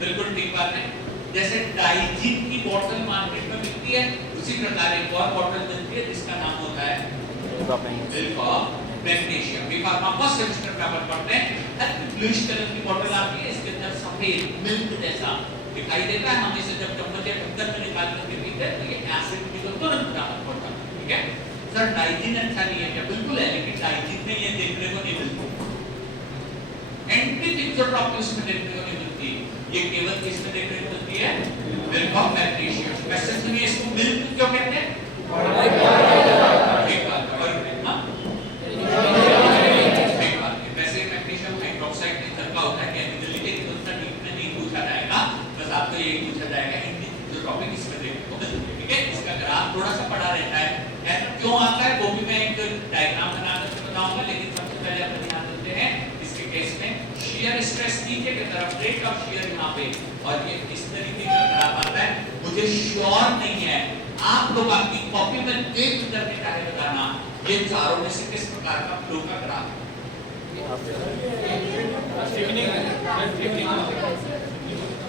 बिल्कुल ठीक बात है। जैसे डाइजीन की बोतल मार्केट में मिलती है, उसी प्रकार एक और बोतल मिलती है जिसका नाम होता है मिल्क ऑफ मैग्नीशियम। भी फार्मा फर्स्ट सेमेस्टर में अपन पढ़ते हैं, हल्की ब्लूइश कलर की बोतल आती है, इसके अंदर सफेद मिल्क जैसा दिखाई देता है। हम इसे जब चम्मच या ढक्कन में निकाल कर पीते हैं तो ये एसिड की तो तुरंत राहत पड़ता है। ठीक है सर, डाइजीन अच्छा नहीं है क्या? बिल्कुल है, लेकिन डाइजीन में ये देखने को नहीं मिलता। एंटी थिक्सोट्रॉपिक इसमें देखने को नहीं मिलती, ये केवल किसमें देखने को मिलती है? Milk of magnesium. वैसे सुनिए, इसको मिल्क क्यों कहते हैं? ठीक बात है। और हां ठीक बात है। वैसे मैग्नीशियम हाइड्रोक्साइड के तरह का होता है केमिकली, लेकिन उतना डीप में नहीं पूछा जाएगा, बस आपको यही पूछा जाएगा एंटी थिक्सोट्रॉपिक इसमें देखने को मिलती है। ठीक है, इसका ग्राफ थोड़ा सा पड़ा रहता है, ऐसा क्यों आता है वो भी मैं एक डायग्राम बनाकर के बताऊंगा, लेकिन सबसे पहले अपन ध्यान देते हैं इसके केस में शियर स्ट्रेस नीचे की तरफ, रेट ऑफ शियर यहां पे, और ये इस तरीके का ग्राफ आता है। मुझे श्योर नहीं है, आप लोग आपकी कॉपी में देख करके चाहे बताना ये चारों में से किस प्रकार का फ्लो का ग्राफ है।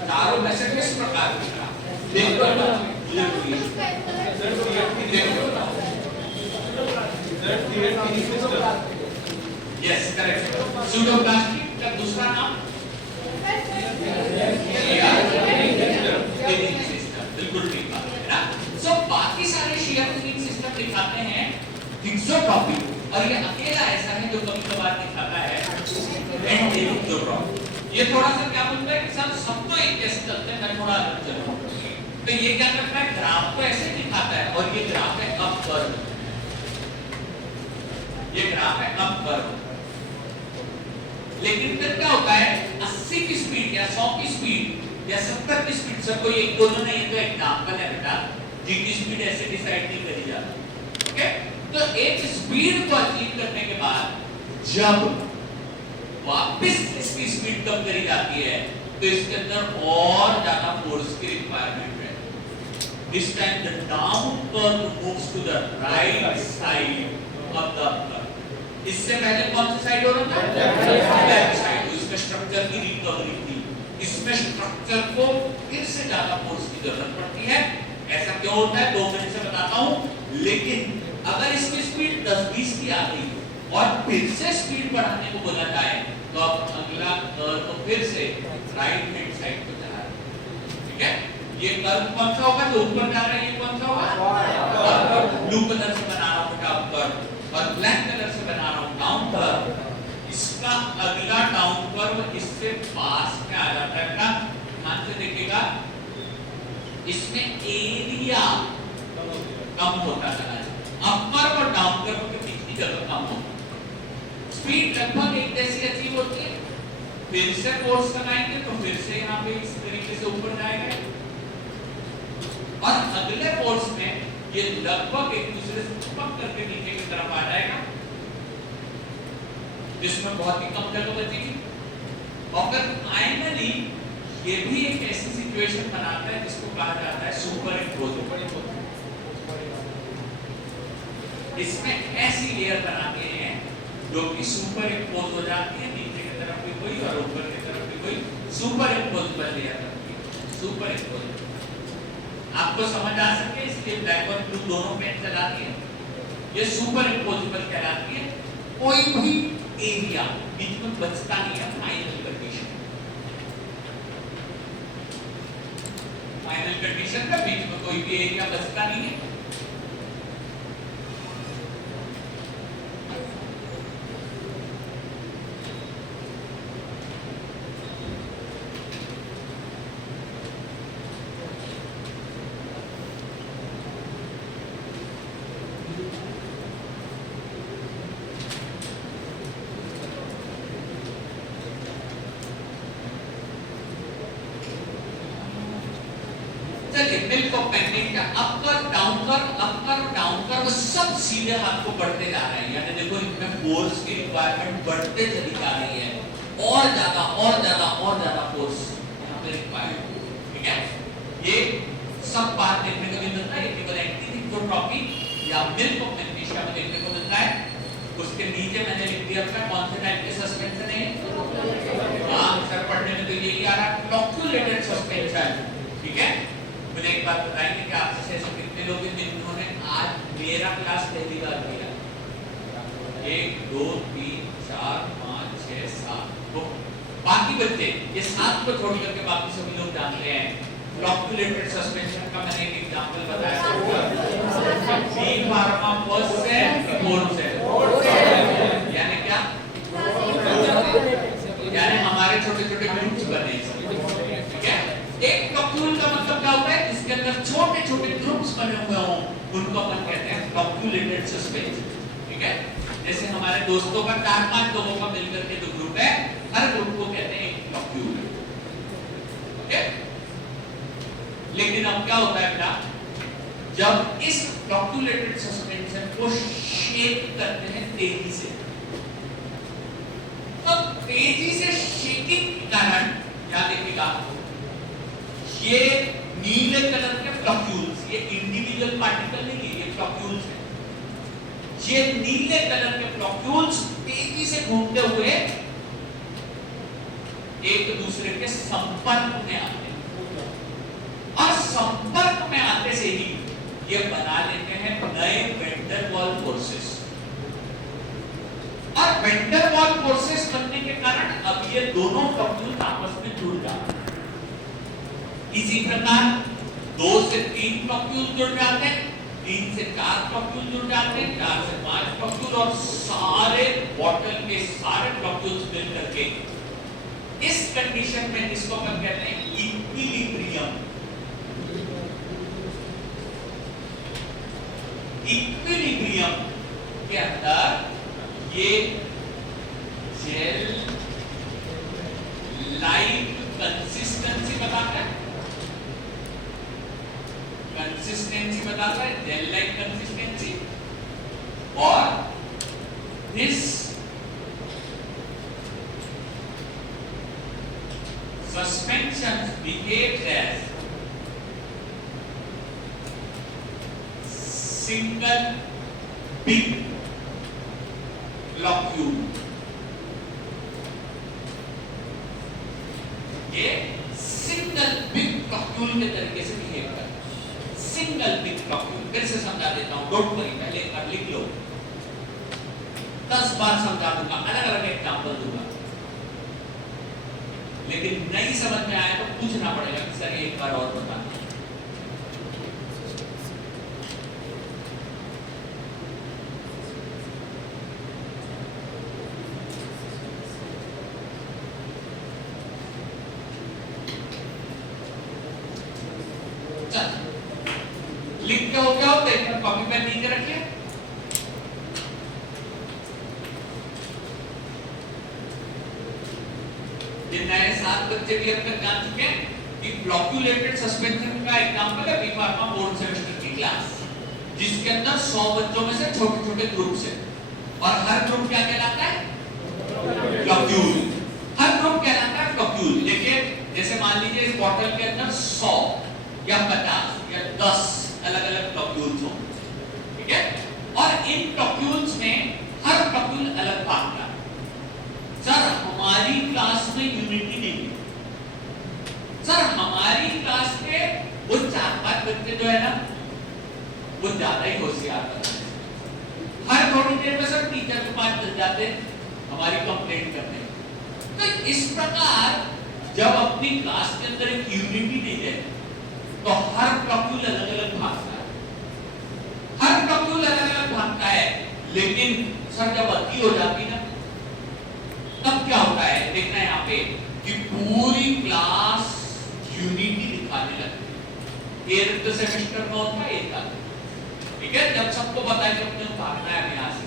चारों में से किस प्रकार का ग्राफ? देखो यस करेक्ट। सूडोप्लास्टिक का दूसरा नाम बिल्कुल ठीक बात है ना। सो बाकी सारे शियर ट्यूनिंग सिस्टम दिखाते हैं थिक्सोट्रॉपिक, और ये अकेला ऐसा है जो कभी कभार दिखाता है एंटी थिक्सोट्रॉपिक। ये थोड़ा सा क्या बोलता है कि सर सब तो एक जैसे चलते हैं, मैं थोड़ा अलग चलूं। तो ये क्या करता है, ग्राफ को ऐसे दिखाता है, और ये ग्राफ है अप कर्व, ये ग्राफ है अप कर्व। लेकिन फिर क्या होता है, 80 की स्पीड या 100 की स्पीड या 70 की स्पीड, सब कोई एक दोनों नहीं है, तो एग्जांपल है बेटा, जी की स्पीड ऐसे डिसाइड नहीं करी जाती। ओके, तो एक स्पीड को अचीव करने के बाद जब वापस इसकी स्पीड कम करी जाती है तो इसके अंदर और ज्यादा फोर्स की रिक्वायरमेंट है। This time the down curve moves to the right side of the curve. इससे पहले कौन सी साइड हो रहा था? Left side. इसमें स्ट्रक्चर की रिकवरी थी, इसमें स्ट्रक्चर को फिर से ज्यादा फोर्स की जरूरत पड़ती है। ऐसा क्यों होता है 2 मिनट से बताता हूं। लेकिन अगर इसकी स्पीड 10-20 की आ गई और फिर से स्पीड बढ़ाने को बोला जाए तो अब अगला कर्व फिर से राइट हैंड साइड को चला है। ठीक है, ये कर्व कौन सा होगा जो ऊपर जा रहा है? ये कौन सा होगा? ब्लू कलर से बना रहा हूं टॉप कर्व और ब्लैक कलर से बना रहा हूं डाउन कर्व। इसका अगला डाउन कर्व इससे पास में आ जाता है ना। ध्यान से देखिएगा, इसमें एरिया कम होता चला है, अपर और डाउन कर्व के बीच की जगह कम होती है। स्पीड लगभग एक जैसी अचीव होती है, फिर से फोर्स लगाएंगे तो फिर से यहाँ पे इस तरीके से ऊपर जाएगा, और अगले फोर्स में ये लगभग एक दूसरे से चिपक करके नीचे की तरफ आ जाएगा, जिसमें बहुत ही कम जगह बचेगी। और फिर फाइनली ये भी एक ऐसी सिचुएशन बनाता है जिसको कहा जाता है सुपर इम्पोज। इसमें ऐसी लेयर बनाते हैं जो कि सुपर इम्पोज हो जाती है, नीचे की तरफ भी कोई और ऊपर की तरफ भी कोई, सुपर इम्पोजेबल लेयर बनती है। सुपर इम्पोजेबल आपको समझ आ सके इसलिए ब्लैक और ब्लू दोनों पेन चलाती है। ये सुपर इम्पोजेबल कहलाती है। कोई भी एरिया बीच में बचता नहीं है। फाइनल कंडीशन, फाइनल कंडीशन में बीच में कोई भी एरिया बचता नहीं है। मिल्क ऑफ मैग्नीशियम का अपर डाउन कर्व सब सीधे हाथ को बढ़ते जा रहे हैं। यानी देखो इनमें फोर्स की रिक्वायरमेंट बढ़ते चली जा रही है, और ज्यादा फोर्स यहाँ पे रिक्वायर्ड। ठीक है, ये सब बात देखने को मिलता है। ये केवल एंटी थिक्सोट्रॉपिक या मिल्क ऑफ मैग्नीशियम में देखने को मिलता है। उसके नीचे मैंने लिख दिया था कौन से टाइप के सस्पेंशन है। हाँ, सर पढ़ने में तो यही आ रहा है। फ्लॉक्यूलेटेड सस्पेंशन, ठीक है। मुझे एक बात बताएंगे कि आपसे से ऐसे कितने लोग हैं जिन्होंने आज मेरा क्लास पहली बार किया? 1 2 3 4 5 6 7। तो बाकी बच्चे ये 7 को छोड़ करके बाकी सभी लोग जानते हैं। फ्लॉक्यूलेटेड सस्पेंशन का मैंने एक एग्जांपल बताया था, बी फार्मा फर्स्ट से फोर्थ से, यानी क्या, यानी हमारे छोटे छोटे ग्रुप्स बने, ठीक है। एक फ्लॉक्यूल का मतलब क्या होता है, जिसके अंदर छोटे छोटे ग्रुप्स बने हुए हों, उनको अपन कहते हैं फ्लॉक्यूलेटेड सस्पेंशन, ठीक है। जैसे हमारे दोस्तों का 4-5 लोगों का मिलकर के जो ग्रुप है, हर ग्रुप को कहते हैं एक फ्लॉक्यूल, ओके। लेकिन अब क्या होता है बेटा, जब इस फ्लॉक्यूलेटेड सस्पेंशन को शेक करते हैं तेजी से, तो तेजी से शेकिंग के कारण क्या देखिएगा, ये नीले कलर के फ्लॉक्यूल्स, ये इंडिविजुअल पार्टिकल नहीं है, ये फ्लॉक्यूल्स है। ये नीले कलर के फ्लॉक्यूल्स तेजी से घूमते हुए एक दूसरे के संपर्क में आते हैं, और संपर्क में आते से ही ये बना लेते हैं नए वेंडर वॉल फोर्सेस, और वेंडर वॉल फोर्सेस बनने के कारण अब ये दोनों फ्लॉक्यूल्स आपस में जुड़ जाते हैं। इसी प्रकार 2 से 3 फ्लॉक्यूल जुड़ जाते हैं, 3 से 4 फ्लॉक्यूल जुड़ जाते हैं, 4 से 5 फ्लॉक्यूल, और सारे बॉटल के सारे फ्लॉक्यूल्स मिल करके इस कंडीशन में, इसको हम कहते हैं इक्विलिब्रियम। इक्विलिब्रियम के अंदर ये जेल लाइक कंसिस्टेंसी बताता है, कंसिस्टेंसी बताता है, जेल लाइक कंसिस्टेंसी, और this suspension behaves as single big flocule। ये सिंगल बिग फ्लॉक्यूल के तरीके से बिहेव करता है, सिंगल बिग फ्लॉक्यूल। फिर से समझा देता हूं, डोंट वरी, पहले एक बार लिख लो, 10 बार समझा दूंगा, अलग अलग एग्जांपल दूंगा, लेकिन नहीं समझ में आया तो पूछना पड़ेगा कि सर एक बार और बताना। चल लिख के हो गया हो तो एक बार कॉपी पेन नीचे रखिए। ये नए 7 बच्चे भी अब तक जान चुके हैं कि फ्लॉक्यूलेटेड सस्पेंशन का एग्जांपल है बी फार्मा बोर्ड सेमेस्टर की क्लास, जिसके अंदर 100 बच्चों में से छोटे छोटे ग्रुप्स हैं, और हर ग्रुप क्या कहलाता है, फ्लॉक्यूल। हर ग्रुप कहलाता है फ्लॉक्यूल। देखिए जैसे मान लीजिए इस बॉटल के अंदर 100 या 50 या 10 अलग अलग फ्लॉक्यूल्स हो, ठीक है, और इन फ्लॉक्यूल्स में हर फ्लॉक्यूल अलग भाग का। सर हमारी क्लास में यूनिटी नहीं है, सर हमारी क्लास के वो 4-5 बच्चे जो है ना, वो ज्यादा ही होशियार है, हर थोड़ी देर में सब टीचर के पास चल जाते हैं हमारी कंप्लेंट करने। तो इस प्रकार जब अपनी क्लास के अंदर एक यूनिटी नहीं है, तो हर फ्लॉक्यूल अलग अलग भागता है, हर फ्लॉक्यूल अलग अलग भागता है। लेकिन सर जब अति हो जाती ना, तब क्या होता है, देखना है यहाँ पे कि पूरी क्लास यूनिटी दिखाने लगती है। 1th सेमेस्टर में होता है एक साल, ठीक है, जब सबको पता है कि अपने भागना है यहाँ से,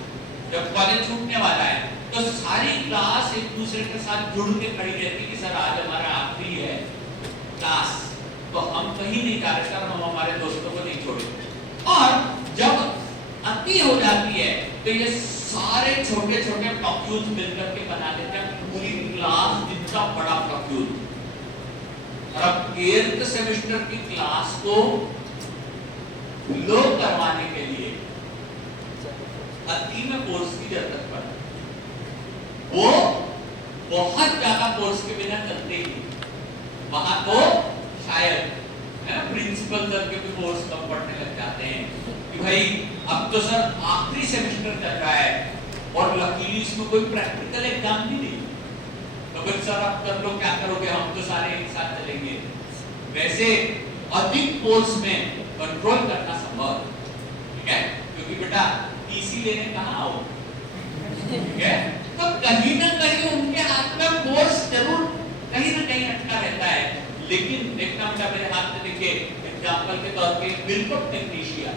जब कॉलेज छूटने वाला है, तो सारी क्लास एक दूसरे के साथ जुड़ के खड़ी रहती है कि सर आज हमारा आखिरी है क्लास, तो हम कहीं नहीं जा रहे सर, हम हमारे दोस्तों को नहीं छोड़ेंगे। और जब अति हो जाती है तो ये सारे छोटे छोटे फ्लॉक्यूल्स मिलकर के बना देते हैं पूरी क्लास जितना बड़ा फ्लॉक्यूल। और अब 8th सेमेस्टर की क्लास को लो करवाने के लिए अति में कोर्स की जरूरत पड़ती है, वो बहुत ज्यादा कोर्स के बिना चलते ही। वहां तो शायद है ना प्रिंसिपल सर के भी फोर्स कम पड़ने लग जाते हैं कि भाई अब तो सर आखिरी सेमेस्टर चल रहा है और लकीली इसमें कोई प्रैक्टिकल एग्जाम भी नहीं, तो फिर सर आप कर लो, क्या करोगे, हम तो सारे एक साथ चलेंगे। वैसे अधिक फोर्स में कंट्रोल करना संभव है, ठीक है, क्योंकि बेटा टीसी लेने कहाँ आओ, ठीक है, तो कहीं ना कहीं उनके हाथ में फोर्स जरूर कहीं ना कहीं अटका रहता है। लेकिन देखना बेटा मेरे हाथ में देखिए एग्जांपल के तौर पे बिल्कुल मैग्नीशिया,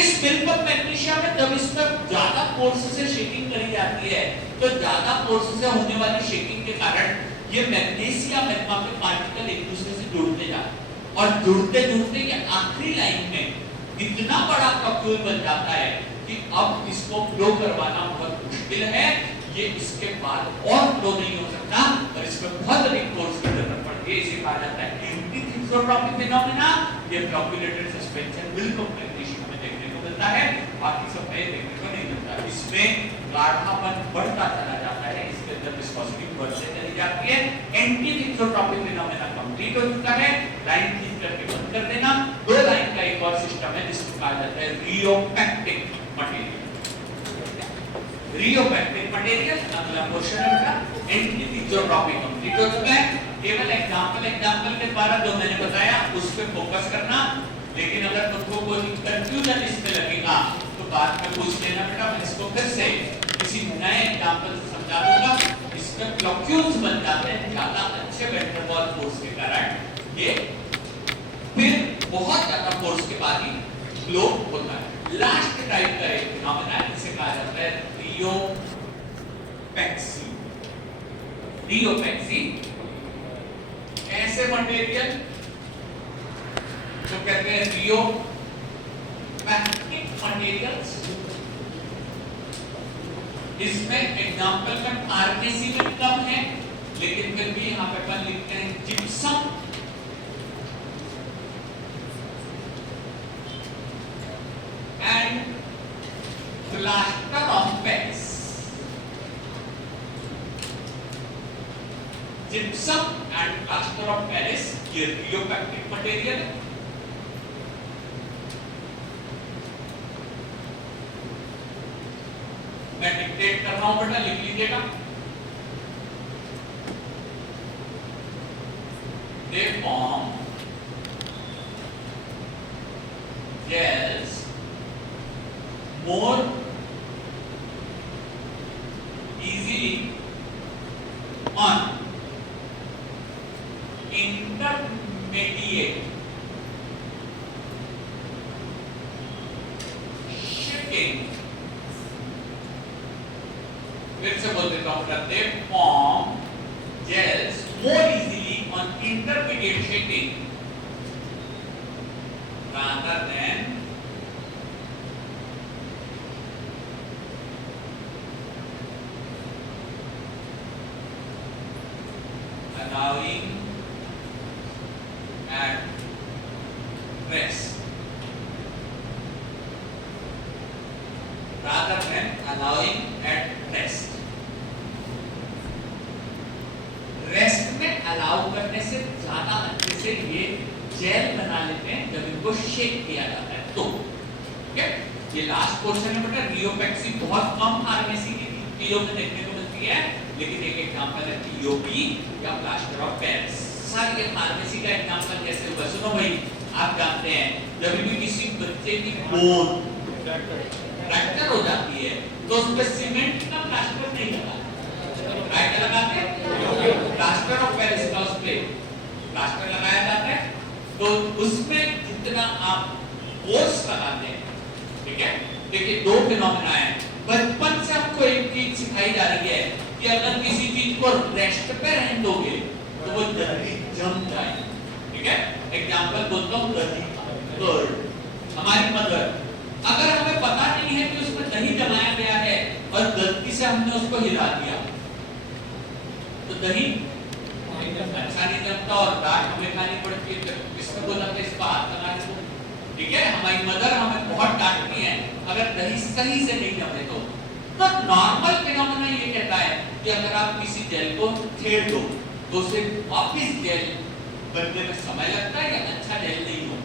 इस बिल्कुल मैग्नीशिया में जब इसमें ज्यादा फोर्स से शेकिंग करी जाती है तो ज्यादा फोर्स से होने वाली शेकिंग के कारण ये मैग्नीशिया मैग्मा के पार्टिकल एक दूसरे से जुड़ते जाते हैं और जुड़ते जुड़ते ये आखिरी लाइन में इतना बड़ा कप्यूल बन जाता है कि अब इसको फ्लो करवाना बहुत मुश्किल है, ये इसके बाद और फ्लो नहीं हो सकता और इसमें बहुत अधिक फोर्स की जरूरत पड़ती है। इसे कहा जाता है एंटी थिसोट्रोपिक फिनोमेना। ये फ्लॉक्यूलेटेड सस्पेंशन बिल्कुल मैग्नीशिया में देखने को मिलता है, बाकी सब में देखने को नहीं मिलता। इसमें गाढ़ापन बढ़ता चला जाता है, इसके अंदर विस्कोसिटी बढ़ते चली जाती है। एंटी थिसोट्रोपिक फिनोमेना कंप्लीट हो चुका है, लाइन खींच करके बंद कर देना। दो लाइन का एक और सिस्टम है जिसको कहा जाता है रियोपेक्टिक मटेरियल। रियोपेक्टिक मटेरियल अगला क्वेश्चन है बेटा, एंटी थिसोट्रोपिक कंप्लीट हो चुका है। केवल एग्जांपल के द्वारा जो मैंने बताया उस पे फोकस करना, लेकिन अगर तुमको कोई कंफ्यूजन इसमें लगेगा तो बाद में पूछ लेना बेटा, मैं इसको फिर से किसी नए एग्जांपल से समझा दूंगा। इसमें फ्लॉक्यूल्स बन जाते हैं ज्यादा अच्छे वेक्टर बॉल फोर्स के कारण, ये फिर बहुत ज्यादा फोर्स के बाद ही फ्लो होता है। लास्ट टाइप का एक फिनोमेना है जिसे कहा जाता है रियोपेक्सी। रियोपेक्सी ऐसे मटेरियल जो कहते हैं रियोपेक्टिक मटेरियल्स, इसमें एग्जांपल का आरकेसी में कम है, लेकिन फिर भी यहां पे अपन लिखते हैं gypsum and plaster of Paris. Gypsum and plaster of Paris ये रियोपेक्टिक मटेरियल है। मैं डिक्टेट कर रहा हूं बेटा, लिख लीजिएगा। They form gels more easily on intermediate shaking। फिर से बोल देता हूं, they form gels more easily on intermediate shaking rather than allowing at rest, rather than allowing at rest। Rest में अलाउ करने से ज्यादा अच्छे से ये जेल बना लेते हैं जब इनको शेक किया जाता है तो, ठीक है। ये लास्ट पोर्शन है बेटा, रियोपेक्सी बहुत कम फार्मेसी की चीजों में देखने को मिलती है, लेकिन एक एग्जांपल है टीओपी या प्लास्टर ऑफ पेरिस। सर ये फार्मेसी का एग्जांपल कैसे होगा? सुनो भाई, आप जानते हैं जब भी किसी बच्चे की बोन फ्रैक्चर हो जाती है तो उस पे सीमेंट का प्लास्टर नहीं लगाते, क्या लगाते हैं? प्लास्टर ऑफ पेरिस का उस पे प्लास्टर लगाया जाता है। तो उसमें जितना आप फोर्स लगाते हैं, ठीक है। देखिए दो फिनोमेना है, बचपन से हमको एक चीज सिखाई जा रही है कि अगर किसी चीज को रेस्ट पे रहने दोगे तो वो जल्दी जम जाए, ठीक है। एग्जांपल बोलता हूँ दही, कर्ड, हमारी मदर, अगर हमें पता नहीं है कि उसमें दही जमाया गया है और गलती से हमने उसको हिला दिया तो दही अच्छा नहीं जमता और डांट हमें खानी पड़ती है। इसमें बोला कि इसको हाथ लगाने को, ठीक है। हमारी मदर हमें बहुत डांटती है अगर दही सही से नहीं जमे तो नॉर्मल फिनोमेना ये कहता है कि अगर आप किसी जेल को छेड़ दो तो उसे वापस जेल बनने में समय लगता है या अच्छा जेल नहीं हो।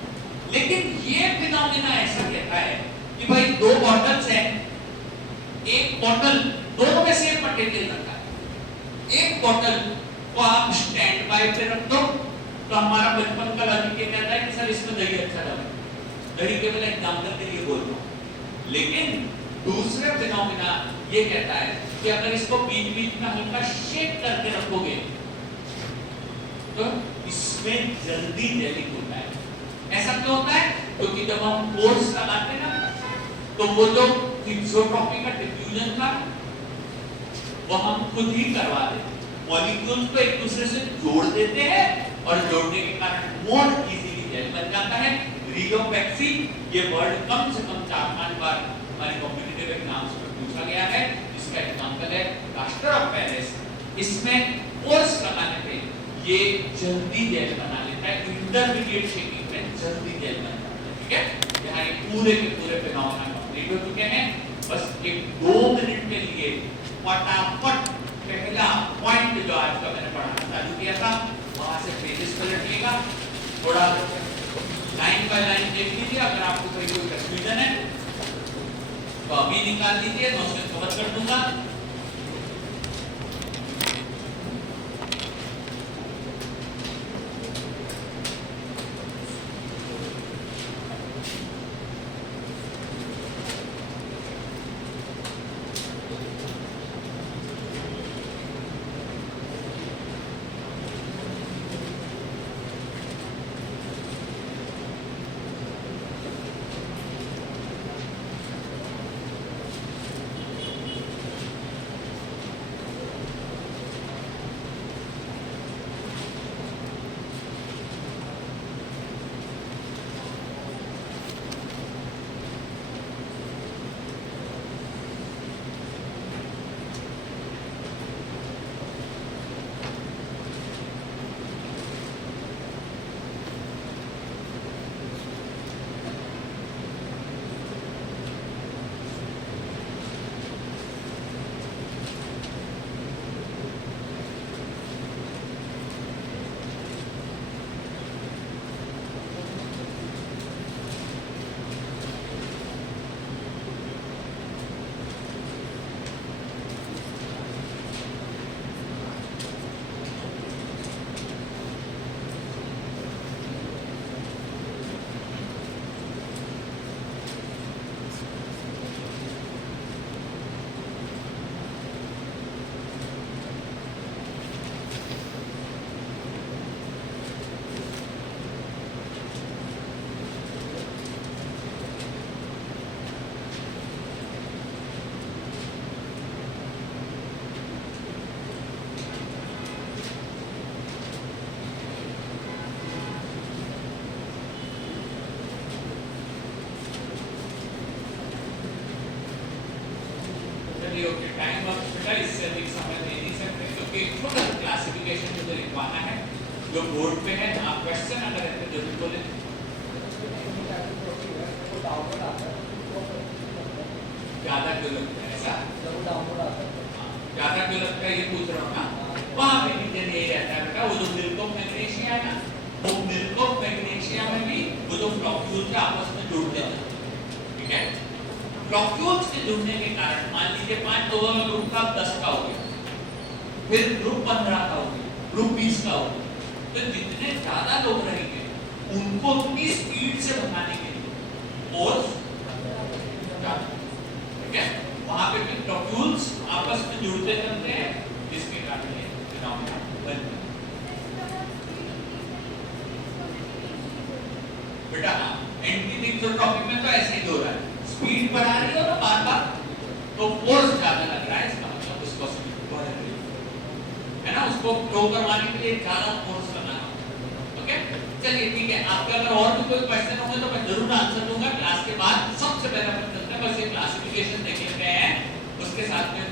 लेकिन ये फिनोमेना ऐसा कहता है कि भाई दो बॉटल्स हैं, एक बॉटल दोनों में सेम मटेरियल रखा है, एक बॉटल को आप स्टैंड बाय पे रख दो तो हमारा बचपन का लॉजिक ये कहता है कि सर इसमें दही अच्छा लगा, दही के बिना एग्जाम्पल के लिए बोल रहा हूं। लेकिन दूसरा फिनोमेना ये कहता है कि अगर इसको बीच बीच में हल्का शेक करके रखोगे तो इसमें जल्दी जेलिंग होता है। ऐसा क्यों होता है? क्योंकि जब हम फोर्स लगाते हैं ना तो वो जो फिजियोट्रॉपी का डिफ्यूजन था वो हम खुद ही करवा देते हैं, मॉलिक्यूल्स को एक दूसरे से जोड़ देते हैं और जोड़ने के कारण मोर इजीली जेल बन जाता है। रियोपैक्सी ये वर्ड कम से कम 4-5 बार हमारे कॉम्पिटिटिव एग्जाम्स में पूछा गया है। इसका एग्जांपल है प्लास्टर ऑफ पेरिस। इसमें फोर्स लगाने पे ये जल्दी जेल बना लेता है, इंटरमीडिएट शेकिंग में जल्दी जेल बन जाता है। ठीक है, यहाँ ये पूरे के पूरे फिनोमेना कंप्लीट हो चुके हैं। बस एक 2 मिनट के लिए फटाफट पहला पॉइंट जो आज का मैंने पढ़ाना चालू किया था वहां से पेजेस पलटिएगा, थोड़ा लाइन बाय लाइन देख लीजिए। अगर आपको कोई कंफ्यूजन है तो अभी निकाल लीजिए, मैं उसे कवर कर दूंगा। ओके, टाइम अब बेटा इससे अधिक समय दे नहीं सकते क्योंकि थोड़ा क्लासिफिकेशन मुझे लिखवाना है जो बोर्ड पे है। आप क्वेश्चन अगर है तो जरूर बोले। ज्यादा क्यों लगता है ऐसा? ज्यादा क्यों लगता है ये पूछ रहा हूँ ना। वहाँ पे रीजन ये रहता है बेटा, वो जो मिल्क ऑफ मैग्नीशिया है ना, वो मिल्क ऑफ मैग्नीशिया में भी वो जो फ्लॉक्यूल्स आपस में जुड़ जाते हैं। ठीक है, फ्लॉक्यूल्स के जुड़ने के कारण मान लीजिए 5 लोगों का ग्रुप था, 10 का हो गया, फिर ग्रुप 15 का हो गया, ग्रुप 20 का हो गया। तो जितने ज्यादा लोग रहेंगे उनको अपनी स्पीड से भगाने के लिए फोर्स ज्यादा। ठीक है, वहां पे भी फ्लॉक्यूल्स आपस में जुड़ते चलते हैं जिसके कारण ये फिनोमेना बनता है। बेटा हाँ, एंटी-थीसोट्रॉपिक में तो ऐसे ही हो रहा है, स्पीड बढ़ा रही हो ना बार-बार तो फोर्स ज्यादा लग रहा है, इसका मतलब उसको स्पीड बढ़ रही है ना, उसको फ्लो करवाने के लिए ज्यादा फोर्स लगाना। ओके, चलिए ठीक है। आपके अगर और भी कोई क्वेश्चन होंगे तो मैं जरूर आंसर दूंगा क्लास के बाद। सबसे पहला अपन चलते हैं, बस ये क्लासिफिकेशन देख लेते हैं, उसके साथ में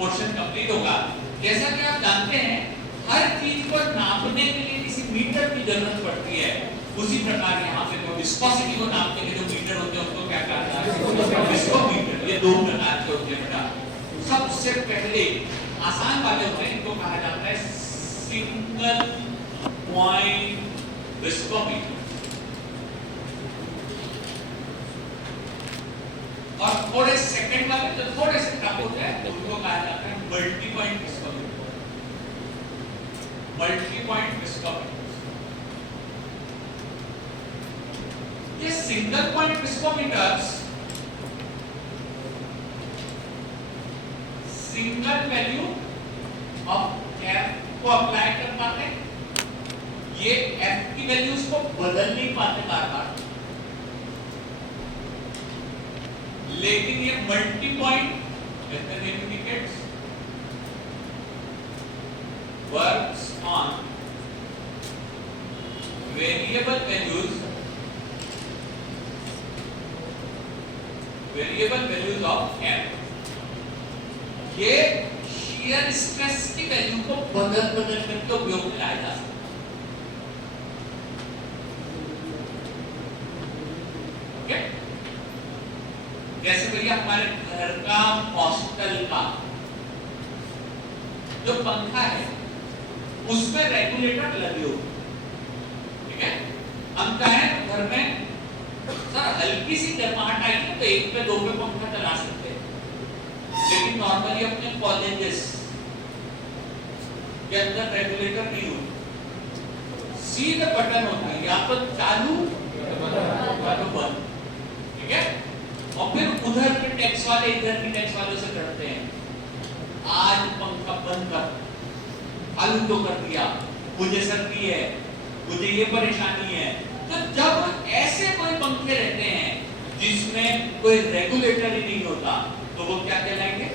पोर्शन कंप्लीट होगा। जैसा कि आप जानते हैं हर चीज को नापने के लिए किसी मीटर की जरूरत पड़ती है, उसी प्रकार यहाँ पे जो विस्कोसिटी को नापने के जो मीटर होते हैं उसको क्या कहते हैं? विस्कोमीटर। ये 2 प्रकार के होते हैं बेटा। सबसे पहले आसान वाले होते हैं, इनको कहा जाता है सिंगल पॉइंट विस्कोमीटर। और थोड़े सेकंड वाले जो थोड़े से कम होते हैं उनको कहा जाता है multi point viscometer. Multi point viscometer. ये single point viscometers single value of F को अप्लाई कर पाते हैं। ये एफ की वैल्यूज को बदल नहीं पाते बार बार, लेकिन ये multi point as the name indicates works on variable values of f। ये shear stress की वैल्यू को बदल करके उपयोग में लाया जा सकता है। ओके, जैसे भैया हमारे घर का हॉस्टल का जो पंखा है उसमें रेगुलेटर लगे हो, ठीक है। हम चाहें घर में सर हल्की सी गर्माहट आई है तो एक पे दो पे पंखा चला सकते हैं, लेकिन नॉर्मली अपने कॉलेजेस के अंदर रेगुलेटर नहीं होता, सीधे बटन होता है, या तो चालू या तो बंद, ठीक है। और फिर उधर के टैक्स वाले इधर के टैक्स वालों से डरते हैं, आज पंखा बंद कर, चालू तो कर दिया, मुझे सर्दी है, मुझे ये परेशानी है। तो जब ऐसे कोई पंखे रहते हैं जिसमें कोई रेगुलेटर ही नहीं होता तो वो क्या कहलाएंगे?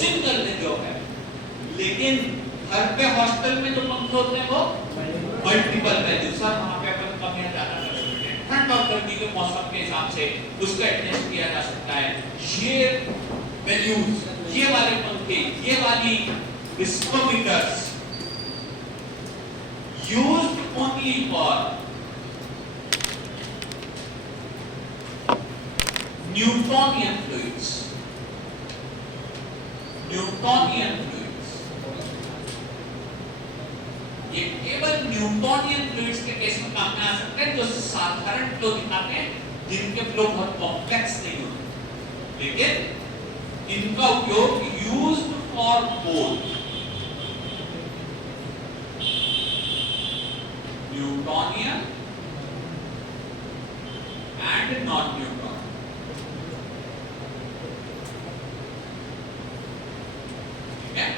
सिंगल वैल्यू है। लेकिन घर पे हॉस्टल में जो पंखे होते हैं वो मल्टीपल वैल्यू, सर वहां पे अपन कम या ज्यादा कर सकते हैं, ठंड और गर्मी के मौसम के हिसाब से उसको एडजस्ट किया जा सकता है। ये वैल्यूज, ये वाले पंखे, ये वाली विस्कोमीटर्स used only for Newtonian fluids। Newtonian fluids, ये केवल न्यूटोनियन फ्लूइड्स के केस में काम में आ सकते हैं जो साधारण फ्लो दिखाते हैं, जिनके फ्लो बहुत कॉम्प्लेक्स नहीं होते, लेकिन इनका उपयोग used for both Newtonian and non Newtonian. ठीक है,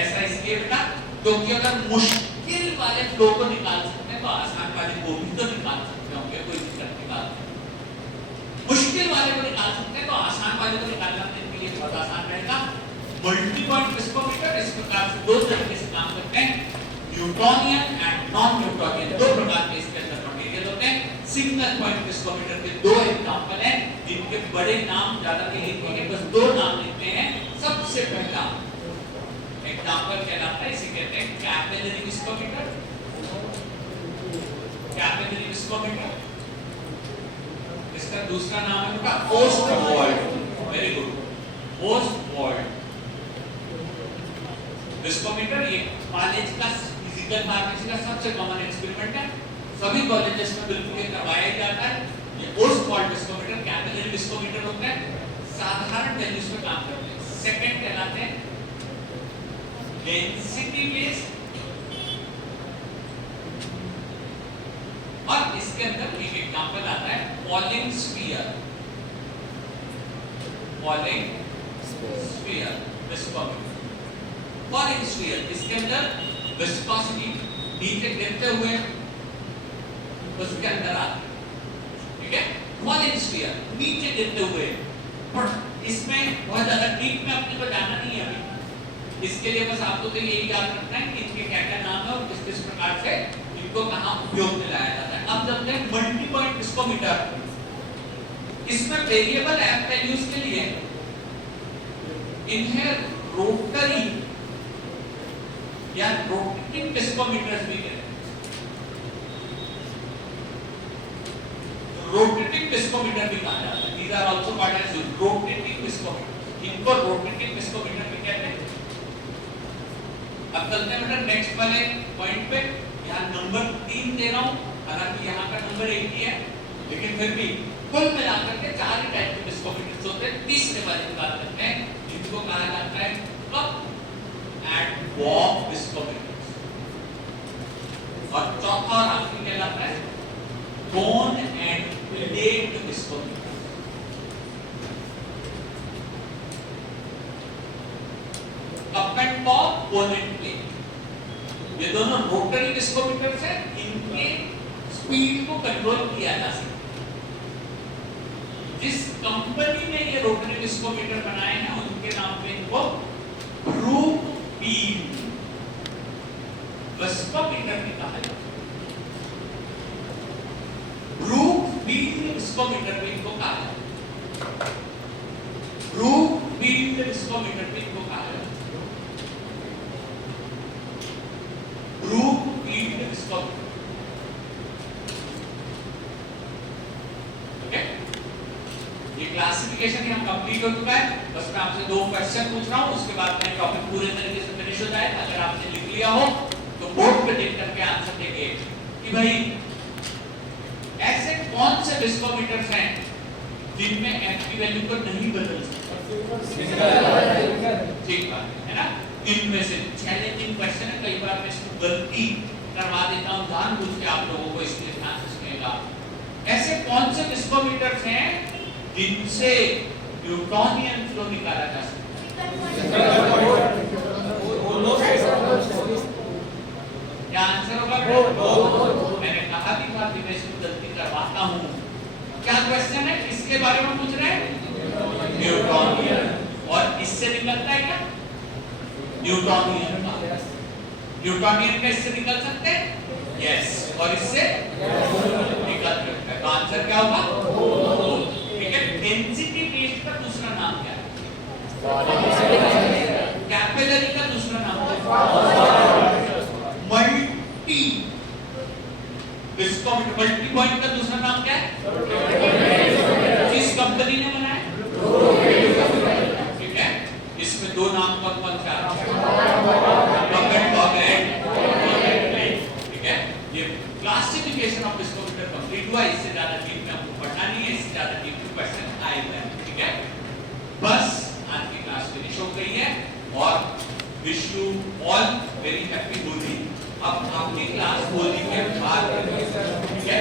ऐसा इसलिए बेटा क्योंकि अगर मुश्किल वाले फ्लो को निकाल सकते हैं तो आसान वाले को भी तो निकाल सकते होंगे, कोई दिक्कत की बात नहीं। मुश्किल वाले को निकाल सकते हैं तो आसान वाले को निकालना के लिए बहुत आसान रहेगा। मल्टी पॉइंट विस्कोमीटर इस प्रकार से दो तरीके से काम करते हैं, न्यूटोनियन एंड नॉन न्यूटोनियन, दो प्रकार के इसके अंदर मटेरियल होते हैं। सिंगल पॉइंट विस्कोमीटर के दो एग्जांपल हैं जिनके बड़े नाम ज्यादा नहीं लिखेंगे, बस दो नाम लिखते हैं। सबसे पहला एग्जांपल कहलाता है, इसे कहते हैं कैपिलरी विस्कोमीटर। कैपिलरी विस्कोमीटर, इसका दूसरा नाम है बेटा Ostwald. Very good, Ostwald viscometer. ये कॉलेज का फिजिकल फार्मेसी का सबसे कॉमन एक्सपेरिमेंट है, सभी कॉलेजेस में बिल्कुल ये करवाया जाता है। ये ओस्टवॉल्ड विस्कोमीटर कैपिलरी विस्कोमीटर होता है, साधारण वैल्यूज पे काम करते हैं। सेकंड कहलाते हैं डेंसिटी बेस्ड, और इसके अंदर एक एग्जांपल आता है polling sphere. Polling sphere viscometer, polling sphere, इसके अंदर विस्कोसिटी नीचे गिरते हुए उसके अंदर आती है, ठीक है। पॉलिंग स्फीयर नीचे गिरते हुए, पर इसमें बहुत ज्यादा डीप में अपने को जाना नहीं है अभी, इसके लिए बस आपको तो यही याद रखना है कि इनके क्या क्या नाम है और किस किस प्रकार से इनको कहां उपयोग में लाया जाता है। अब जब तक मल्टी पॉइंट विस्कोमीटर, इसमें वेरिएबल एफ वैल्यूज के लिए इन्हें रोटरी या रोटेटिंग विस्कोमीटर्स भी कहते हैं। रोटेटिंग विस्कोमीटर भी कहा जाता है। These are also called as rotating viscometer, इनको रोटेटिंग विस्कोमीटर भी कहते हैं। अब चलते हैं बेटा नेक्स्ट वाले पॉइंट पे। यहाँ नंबर 3 दे रहा हूँ, हालांकि यहाँ का नंबर एक ही है, लेकिन फिर भी कुल मिलाकर के 4 ही टाइप के विस्कोमीटर्स होते हैं। तीसरे वाले की बात करते हैं, जिनको कहा जाता है कप एंड वॉर्म विस्कोमीटर्स, और चौथा और आखिरी कहलाता है cone end plate viscometer. Cup and pop, cone end plate, ये दोनों रोटरी विस्कोमीटर्स हैं, इनके स्पीड को कंट्रोल किया जा सकता है। जिस कंपनी ने ये रोटरी विस्कोमीटर बनाए हैं उनके नाम पे इनको ब्रूक फील्ड विस्कोमीटर भी कहा जाता है। ब्रूक फील्ड विस्कोमीटर भी इनको कहा जाता है। ब्रूक फील्ड विस्कोमीटर भी इनको कहा जाता है। Brookfield viscometer. ये क्लासिफिकेशन हम कंप्लीट हो चुका है। बस मैं आपसे 2 क्वेश्चन पूछ रहा हूँ, उसके बाद में टॉपिक पूरे तरीके से फिनिश हो जाएगा। अगर आपने लिख लिया हो तो बोर्ड पे देख करके आंसर देंगे कि भाई ऐसे कौन से विस्कोमीटर्स हैं जिनमें एफ की वैल्यू को नहीं बदल सकते। ठीक बात है ना। इनमें से चैलेंजिंग क्वेश्चन है, कई बार मैं इसको गलती करवा देता हूँ जानबूझ के आप लोगों को, इसलिए ध्यान से सुनिएगा। ऐसे कौन से विस्कोमीटर्स हैं जिनसे न्यूटोनियन फ्लो निकाला जा सकता है? क्या आंसर होगा? मैंने कहा भी था कि मैं इसको गलती करवाता हूँ। क्या क्वेश्चन है, किसके बारे में पूछ रहे हैं? न्यूटोनियन। और इससे निकलता है क्या? न्यूटोनियन का। न्यूटोनियन का इससे निकल सकते हैं? यस। और इससे निकल सकता है। तो आंसर क्या होगा? डेंसिटी टेस्ट का दूसरा नाम क्या है? कैपिलरी का दूसरा नाम क्या है? Multi viscometer. मल्टी पॉइंट का दूसरा नाम क्या है? किस कंपनी ने बनाया? ठीक है, इसमें 2 नाम कौन कौन से आते हैं? ठीक है, ये क्लासिफिकेशन ऑफ विस्कोमीटर कंप्लीट हुआ। इससे ज्यादा डीप में आपको पढ़ना नहीं है, इससे ज्यादा डीप में क्वेश्चन आएगा। ठीक है, बस आज की क्लास फिनिश हो गई है और wish you all very happy Holi. अब आपकी क्लास होली के बाद, ठीक है।